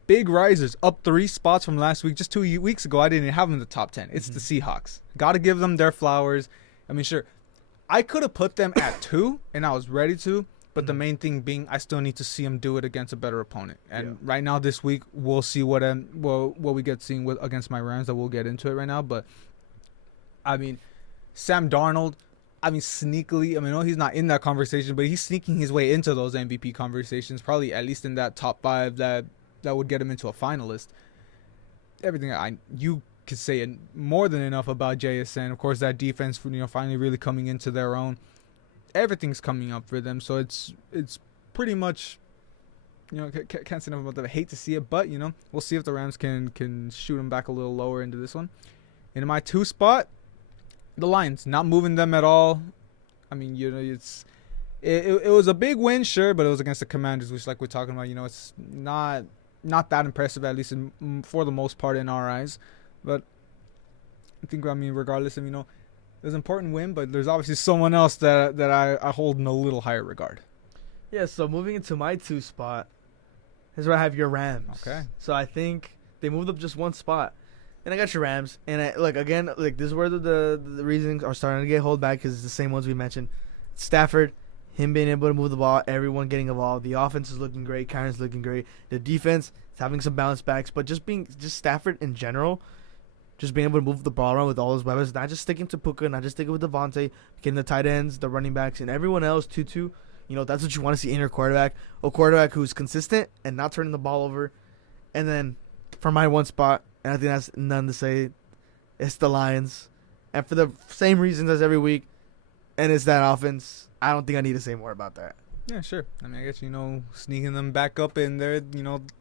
big risers, up 3 spots from last week. Just 2 weeks ago, I didn't have them in the top 10. It's the Seahawks. Got to give them their flowers. Sure, I could have put them at 2, and I was ready to. But the main thing being, I still need to see them do it against a better opponent. And right now, this week, we'll see what we get seeing against my Rams. That we'll get into it right now. But Sam Darnold. Sneakily, no, he's not in that conversation, but he's sneaking his way into those MVP conversations, probably at least in that top 5 that that would get them into a finalist. Everything you could say more than enough about JSN. Of course, that defense, finally really coming into their own. Everything's coming up for them, so it's pretty much, can't say enough about that. I hate to see it, but we'll see if the Rams can shoot them back a little lower into this one. In my 2 spot, the Lions, not moving them at all. I mean, it was a big win, sure, but it was against the Commanders, which, like we're talking about, it's not that impressive, at least for the most part in our eyes. But I think, regardless of, it was an important win, but there's obviously someone else that I hold in a little higher regard. Yeah, so moving into my 2 spot, here's where I have your Rams. Okay. So I think they moved up just 1 spot. And I got your Rams. And this is where the reasons are starting to get hold back because it's the same ones we mentioned. Stafford, him being able to move the ball, everyone getting involved. The offense is looking great. Kyron's looking great. The defense is having some bounce backs. But just Stafford in general, just being able to move the ball around with all his weapons, not just sticking to Puka, not just sticking with Devontae, getting the tight ends, the running backs, and everyone else, Tutu. That's what you want to see in your quarterback. A quarterback who's consistent and not turning the ball over. And then for my 1 spot, and I think that's none to say, it's the Lions. And for the same reasons as every week, and it's that offense. I don't think I need to say more about that. Yeah, sure. I mean, I guess, sneaking them back up in there,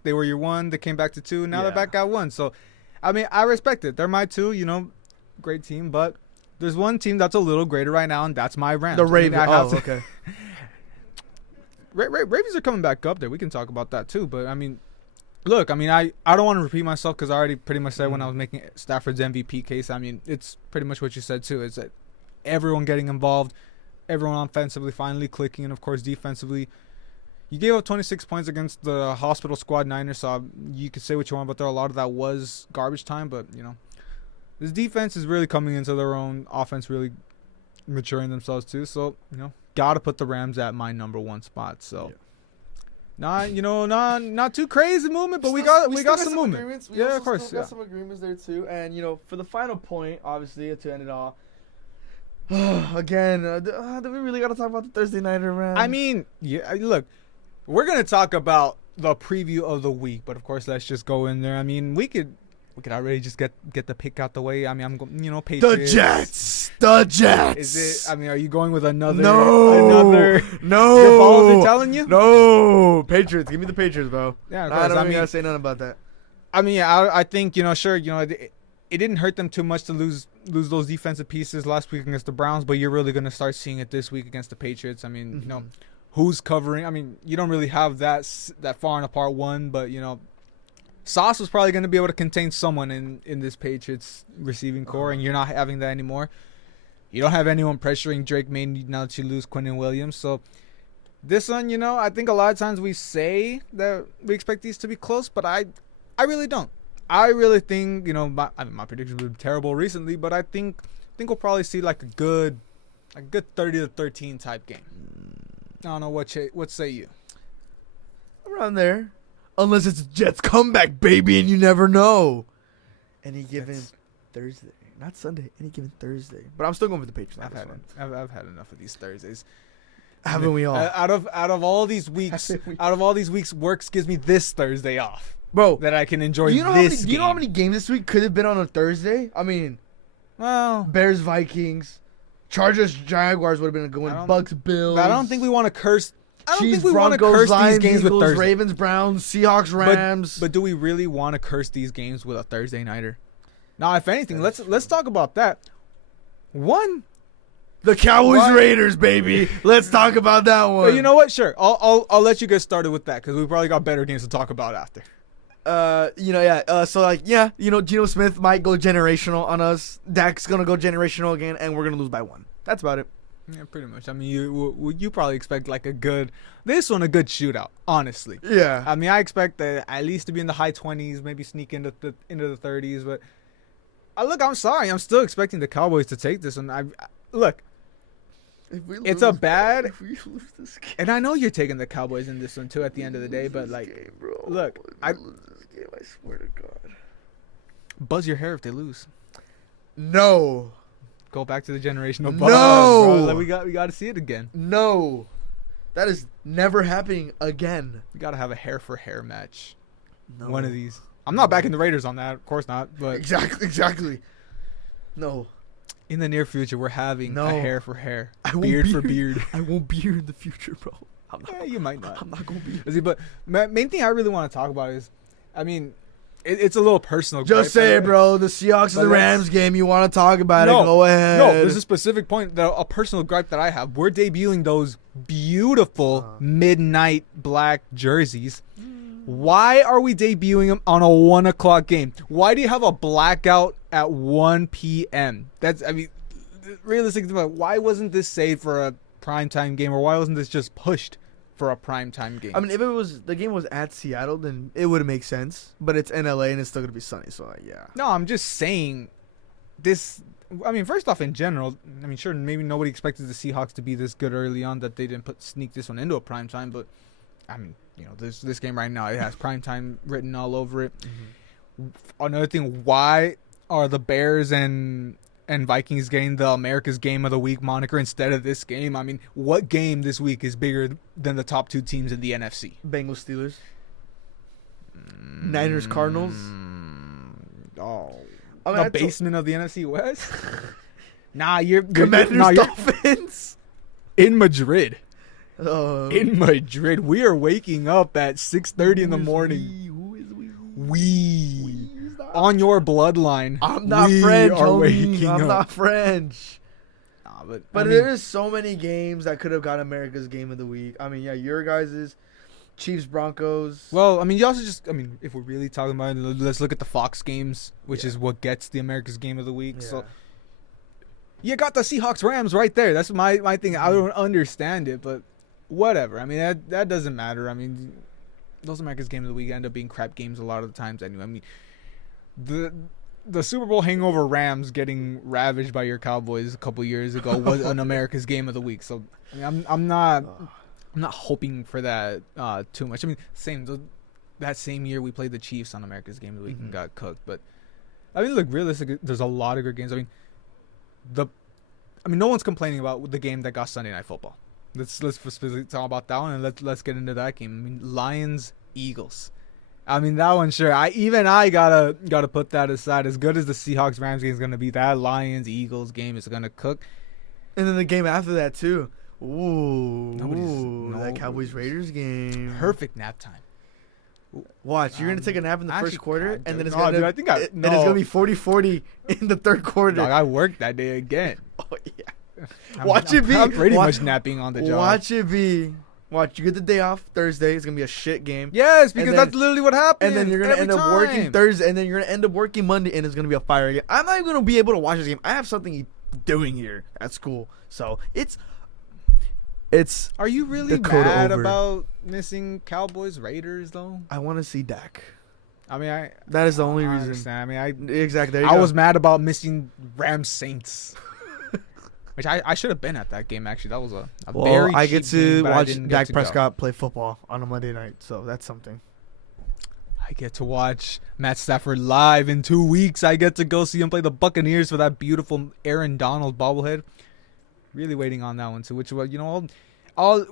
they were your 1, they came back to 2, now they're back at 1. So, I mean, I respect it. They're my 2, great team, but there's one team that's a little greater right now, and that's my Rams. The Ravens. Okay. Ravens are coming back up there. We can talk about that too. But, I mean, look, I don't want to repeat myself because I already pretty much said when I was making Stafford's MVP case. I mean, it's pretty much what you said too. Is that everyone getting involved, everyone offensively finally clicking, and, of course, defensively. You gave up 26 points against the hospital squad Niners, so you could say what you want, but a lot of that was garbage time. But, this defense is really coming into their own, offense really maturing themselves too. So, got to put the Rams at my number 1 spot. So, not too crazy movement, but we got some movement. Yeah, of course. Got some agreements there too. And, for the final point, obviously, to end it all, again, do we really got to talk about the Thursday Nighter, man? I mean, yeah, look, we're going to talk about the preview of the week, but of course, let's just go in there. I mean, we could already just get the pick out the way. I mean, I'm going, Patriots. The Jets. Is it? I mean, are you going with another? No. Your balls are telling you? No. Patriots. Give me the Patriots, bro. Yeah, I don't even gotta say nothing about that. I mean, yeah, I think, sure, it didn't hurt them too much to lose those defensive pieces last week against the Browns, but you're really going to start seeing it this week against the Patriots. I mean, who's covering? I mean, you don't really have that far and apart one, but, Sauce was probably going to be able to contain someone in this Patriots receiving core, and you're not having that anymore. You don't have anyone pressuring Drake May now that you lose Quinnen Williams. So this one, I think a lot of times we say that we expect these to be close, but I really don't. I really think, my predictions have been terrible recently, but I think we'll probably see like a good 30-13 type game. I don't know what say you. Around there. Unless it's Jets comeback, baby, and you never know. Any given Thursday. Not Sunday, any given Thursday. But I'm still going with the Patriots. I've had enough of these Thursdays. Haven't we all? Out of all these weeks, works gives me this Thursday off. Bro, that I can enjoy you know this game. You know how many games this week could have been on a Thursday? I mean, well, Bears, Vikings, Chargers, Jaguars would have been a good one. Bucks, Bills. I don't think we want to curse. I don't Chiefs, think we want to Broncos, curse Lions, these games Eagles, with Thursday. Ravens, Browns, Seahawks, Rams. But do we really want to curse these games with a Thursday nighter? Now, if anything, let's talk about that. One, the Cowboys Raiders, baby. Let's talk about that one. Well, you know what? Sure, I'll let you get started with that because we probably got better games to talk about after. Geno Smith might go generational on us. Dak's gonna go generational again, and we're gonna lose by 1. That's about it. Yeah, pretty much. I mean, you probably expect like a good shootout, honestly. Yeah. I mean, I expect at least to be in the high 20s, maybe sneak into the 30s. But I'm sorry, I'm still expecting the Cowboys to take this. And it's a bad. If we lose this game, and I know you're taking the Cowboys in this one too. At the end of the day, but I lose this game. I swear to God. Buzz your hair if they lose. No. Go back to the generational buzz. No. Bro. We got to see it again. No. That is never happening again. We got to have a hair for hair match. No. One of these. I'm not backing the Raiders on that. Of course not. But Exactly. No. in the near future, we're having No. a hair for hair, I won't beard be for here. beard. I won't be here in the future, bro. Yeah, you might not. I'm not gonna be. See, but main thing I really want to talk about is, I mean, it's a little personal. Just say it, bro. The Seahawks and the Rams game. You want to talk about it? Go ahead. No, there's a specific point, a personal gripe that I have. We're debuting those beautiful midnight black jerseys. Why are we debuting them on a 1 o'clock game? Why do you have a blackout at 1 p.m.? Realistically, why wasn't this saved for a primetime game, or why wasn't this just pushed for a primetime game? I mean, if the game was at Seattle, then it would make sense. But it's in LA and it's still gonna be sunny, so yeah. No, I'm just saying this. I mean, first off, in general, I mean, sure, maybe nobody expected the Seahawks to be this good early on that they didn't sneak this one into a prime time. But I mean, you know, this game right now, it has prime time written all over it. Mm-hmm. Another thing, why are the Bears and Vikings getting the America's Game of the Week moniker instead of this game? I mean, what game this week is bigger than the top two teams in the NFC? Bengals Steelers. Niners Cardinals. Oh, I mean, the basement of the NFC West. Nah, you're Commanders Dolphins in Madrid. Uh, In Madrid, we are waking up at 6:30 in the morning. Who is we? We on your bloodline. I'm not we French, are homie. waking I'm up. not French. Nah, But I mean, there is so many games that could have got America's Game of the Week. I mean, yeah, your guys' Chiefs Broncos. well, I mean, you also just, I mean, if we're really talking about it, let's look at the Fox games, which is what gets the America's Game of the Week. Yeah. So you got the Seahawks Rams right there. That's my thing. I don't understand it, but whatever. I mean, that doesn't matter. I mean, those America's Game of the Week end up being crap games a lot of the times anyway. I mean, the Super Bowl hangover Rams getting ravaged by your Cowboys a couple years ago was an America's Game of the Week. So I mean, I'm not hoping for that too much. I mean, that same year we played the Chiefs on America's Game of the Week and got cooked. But I mean, look, realistically, there's a lot of good games. I mean, no one's complaining about the game that got Sunday Night Football. Let's specifically talk about that one, and let's get into that game. I mean, Lions Eagles. I mean, that one, sure. I gotta put that aside. As good as the Seahawks Rams game is gonna be, that Lions Eagles game is gonna cook. And then the game after that too. That Cowboys Raiders game. Perfect nap time. Watch, you're gonna take a nap in the actually first quarter, can't, and then dude. it's No, gonna dude, I think I- and it's gonna be 40-40 in the third quarter. Dog, I worked that day again. Oh yeah. Watch it be. I'm pretty Watch- much napping on the job. Watch it be. Watch, you get the day off Thursday. It's gonna be a shit game. Yes, because And then- that's literally what happened. And then you're gonna end up working Thursday, and then you're gonna end up working Monday, and it's gonna be a fire game. I'm not even gonna be able to watch this game. I have something doing here at school, so it's. Are you really the code mad over. about missing Cowboys Raiders though? I want to see Dak. I mean, That is the only I reason. understand. I mean, Exactly. There you I go. was mad about missing Rams Saints. Which I should have been at that game actually. That was a Well, very I get cheap game, to but I watch didn't get Dak to go. Prescott play football on a Monday night, so that's something. I get to watch Matt Stafford live in 2 weeks. I get to go see him play the Buccaneers for that beautiful Aaron Donald bobblehead. Really waiting on that one too. Which, well, you know,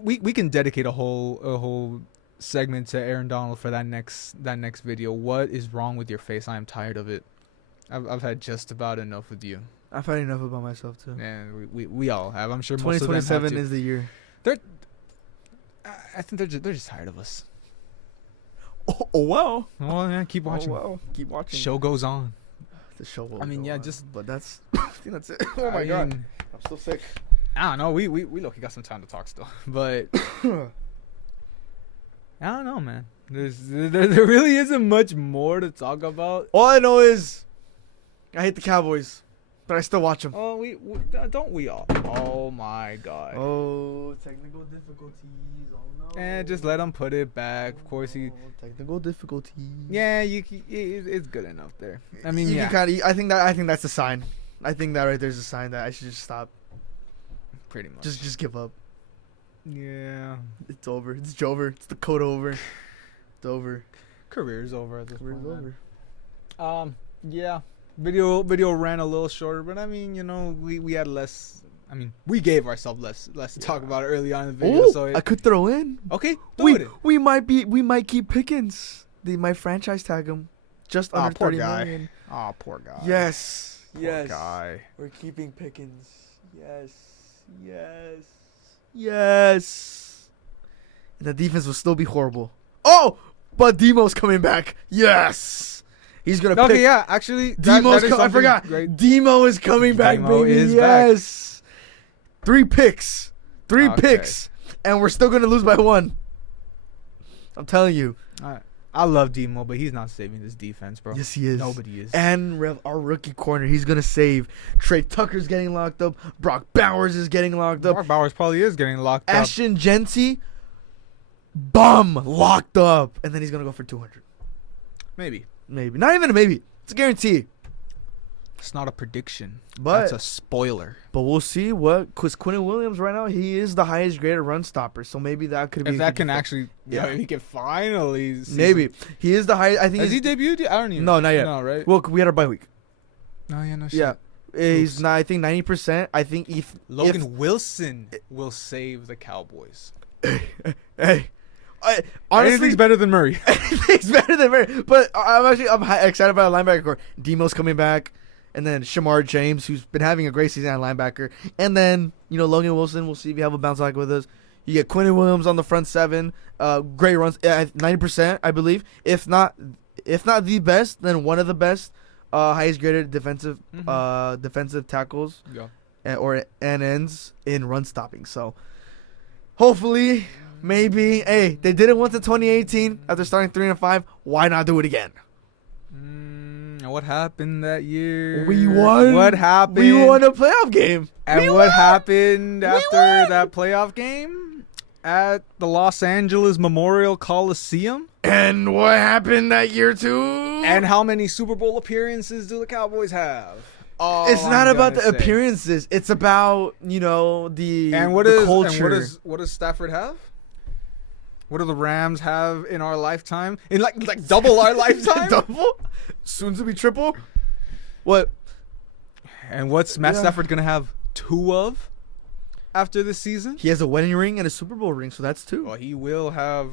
we can dedicate a whole segment to Aaron Donald for that next video. What is wrong with your face? I am tired of it. I've had just about enough with you. I've had enough about myself too. And we all have. I'm sure most of them have 2027 too. is the year. I think they're just tired of us. Oh wow! Well, yeah, keep watching. Oh wow! Keep watching. Show goes on. The show will I mean, go yeah, on, just- but that's. I think that's it. Oh my god! mean, I'm still sick. I don't know. We look, got some time to talk still, but I don't know, man. There really isn't much more to talk about. All I know is, I hate the Cowboys, but I still watch them. Oh, we don't we all? Oh my god. Oh, technical difficulties. Oh no. And just let him put it back. Of course he. Technical difficulties. Yeah, it's good enough there. I mean, You yeah, can kinda, I think that's a sign. I think that right there's a sign that I should just stop. pretty much. Just give up. Yeah. It's over. It's over. It's the code over. It's over. Career's over at this We're point. man. over. Yeah. Video ran a little shorter, but I mean, you know, we had less. I mean, we gave ourselves less to talk about early on in the video. Oh, So I could throw in. okay, do it. We might keep Pickens. They might franchise tag him. Just Ah, under poor 30 guy. million. Oh, poor guy. Yes. Poor Yes. guy. We're keeping Pickens. Yes. Yes. Yes. And the defense will still be horrible. Oh, but Demo's coming back. Yes. He's gonna Okay, pick. yeah, actually, Demo's is I something forgot. great. Demo is coming back, Demo baby. is back. Yes. 3 picks. 3 Okay. picks. And we're still gonna lose by 1. I'm telling you. I love Demo, but he's not saving this defense, bro. Yes, he is. Nobody is. And our rookie corner, he's gonna save. Trey Tucker's getting locked up. Brock Bowers is getting locked up. Mark Bowers probably is getting locked up. Ashton Genty, locked up, and then he's gonna go for 200. Maybe. Maybe not even a maybe. It's a guarantee. It's not a prediction. But That's a spoiler. we'll see what because Quinn Williams right now he is the highest graded run stopper, so maybe that could be If that can actually, Yeah. he can finally. See maybe he is the highest. I think Has he's, he debuted? I don't even. No, not yet. No, right? well we had our bye week. No, yeah, no shit. Yeah, he's Oops. not. I think 90%. I think if Logan Wilson will save the Cowboys. hey. Honestly, Anything's better than Murray. Anything's better than Murray. But I'm excited about a linebacker core. Demo's coming back. And then Shamar James, who's been having a great season at linebacker. And then, Logan Wilson. We'll see if you have a bounce back with us. You get Quentin Williams on the front 7. Great runs. 90%, I believe. If not the best, then one of the best highest graded defensive tackles Yeah. and ends in run stopping. So, hopefully, maybe. Hey, they did it once in 2018 after starting 3-5. Why not do it again? What happened that year? We won. What happened? We won a playoff game. And We what won. happened We after won. that playoff game at the Los Angeles Memorial Coliseum? And what happened that year too? And how many Super Bowl appearances do the Cowboys have? It's not about the appearances. It's about the And what the is culture. and what does Stafford have? What do the Rams have in our lifetime? In like double our lifetime? Double? Soon to be triple? What? And what's Matt Yeah. Stafford gonna have 2 of after this season? He has a wedding ring and a Super Bowl ring, so that's 2. Well, he will have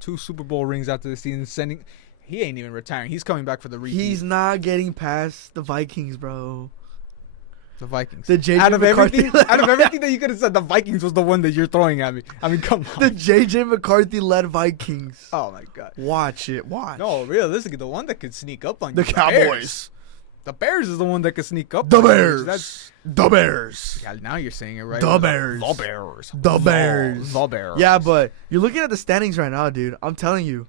2 Super Bowl rings after the season. He ain't even retiring. He's coming back for the repeat. He's not getting past the Vikings, bro. The Vikings. The JJ out of McCarthy everything that you could have said, the Vikings was the one that you're throwing at me. I mean, come on. The JJ McCarthy led Vikings. Oh my god. Watch it. Watch. No, realistically, the one that could sneak up on The you. Cowboys. The Bears is the one that could sneak up. The on you. Bears. That's The Bears. yeah. Now you're saying it right. The Bears. The Bears. The Bears. The Bears. Yeah, but you're looking at the standings right now, dude. I'm telling you.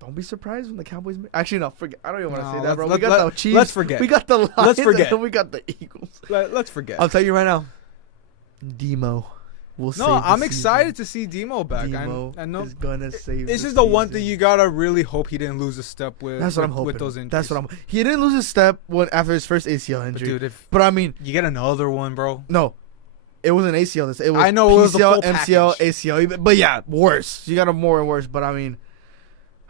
Don't be surprised when the Cowboys. Actually, no. Forget. I don't even want to No, say that, bro. let's- We got let- the Chiefs. let's forget. We got the Lions. Let's forget. And we got the Eagles. Let's forget. I'll tell you right now. Demo will save No, the I'm season. excited to see Demo back. Demo I know is gonna save. this the is the one thing season. you gotta really hope he didn't lose a step with. That's what I'm with hoping. those injuries. That's what I'm. He didn't lose his step after his first ACL But injury. dude, if But I mean, you get another one, bro. no, it was an ACL. It was I know it was the PCL, full MCL, package. ACL. But yeah, worse. You got a more and worse. But I mean,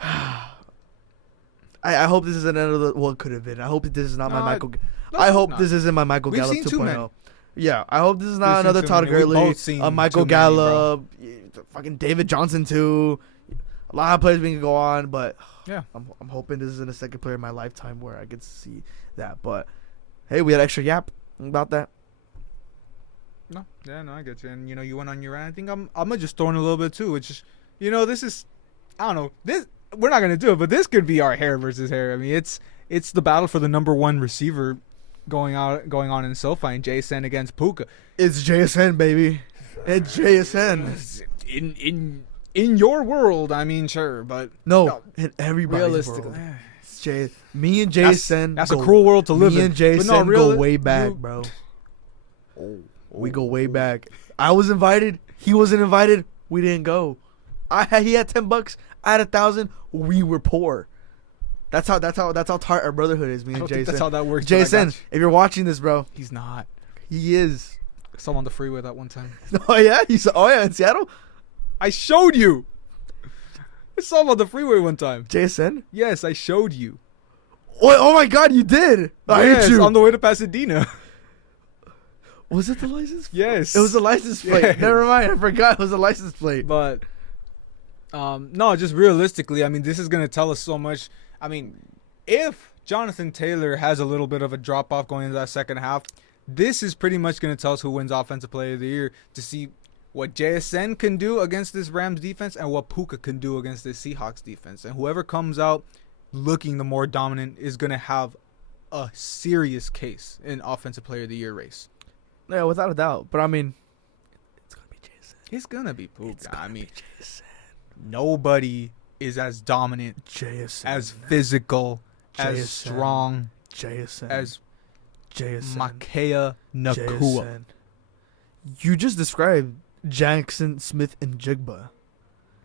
I hope this isn't another. Well, it could have been. I hope that this is not my No, Michael. no, I hope no. this isn't my Michael We've Gallup seen too 2.0. many. Yeah, I hope this is We've not seen another too Todd many. We've Gurley, both seen a Michael too many, bro. Gallup, fucking David Johnson too. A lot of players we can go on, but Yeah. I'm hoping this isn't a second player in my lifetime where I get to see that. But hey, we had extra yap about that. No, yeah, no, I get you. And you went on your rant. I think I'm gonna just throw in a little bit too. It's just, this is, I don't know. This we're not gonna do it, but this could be our hair versus hair. I mean, it's the battle for the number 1 receiver going on in SoFi and JSN against Puka. It's JSN, baby. It's JSN. In your world, I mean, sure, but No, in everybody's realistically, world. It's me and that's JSN. a cruel world to live Me in. and But Jason no, go way back, bro. We go way back. I was invited. He wasn't invited. We didn't go. He had $10. I had 1,000. We were poor. That's how tight our brotherhood is. Me I and don't Jason. think that's how that works. but I Jason, got you. if you're watching this, bro, He's not. he is. I saw him on the freeway that one time. Oh yeah, in Seattle. I showed you. I saw him on the freeway one time. Jason. Yes, I showed you. Oh my God, you did. I Yes, hate you. on the way to Pasadena. Was it the license plate? Yes. It was a license plate. Yes. Never mind. I forgot it was a license plate. But No, just realistically, I mean, this is gonna tell us so much. I mean, if Jonathan Taylor has a little bit of a drop off going into that second half, this is pretty much gonna tell us who wins Offensive Player of the Year, to see what JSN can do against this Rams defense and what Puka can do against this Seahawks defense. And whoever comes out looking the more dominant is gonna have a serious case in Offensive Player of the Year race. Yeah, without a doubt. But I mean, it's gonna be Jason. It's gonna be Puka. I mean, Jason. nobody is as dominant, Jason. as physical, as Jason. strong Jason. as Jason. Makaya Nakua. Jason. You just described Jackson Smith and Jigba.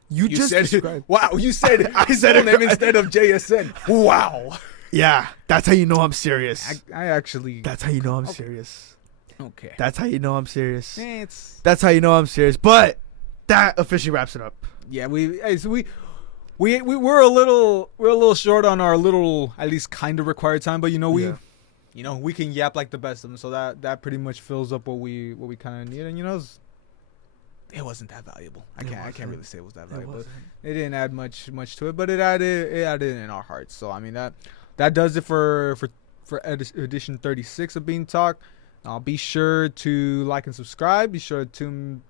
You just said described. wow, you said I said it name instead of JSN. Wow. Yeah, that's how you know I'm serious. I actually That's how you know I'm serious. okay. That's how you know I'm serious. It's That's how you know I'm serious. But that officially wraps it up. yeah, we're a little short on our little at least kind of required time, but Yeah. we can yap like the best of them, so that pretty much fills up what we kind of need, and it wasn't that valuable. I can't really say it was that valuable. It didn't add much to it, but it added in our hearts. So I mean that does it for edition 36 of Bean Talk. Be sure to like and subscribe. Be sure to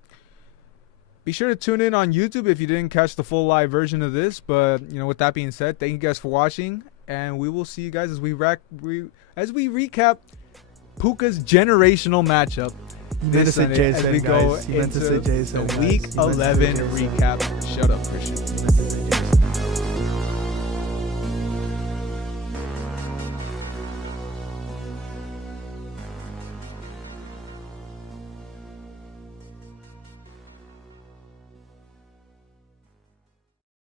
tune in on YouTube if you didn't catch the full live version of this. But with that being said, thank you guys for watching, and we will see you guys as we recap Puka's generational matchup. You meant to say Sunday as Jason, we go guys. You meant to into say Jason, the guys. Week You meant to say 11 Jason. recap. Shut up, Christian.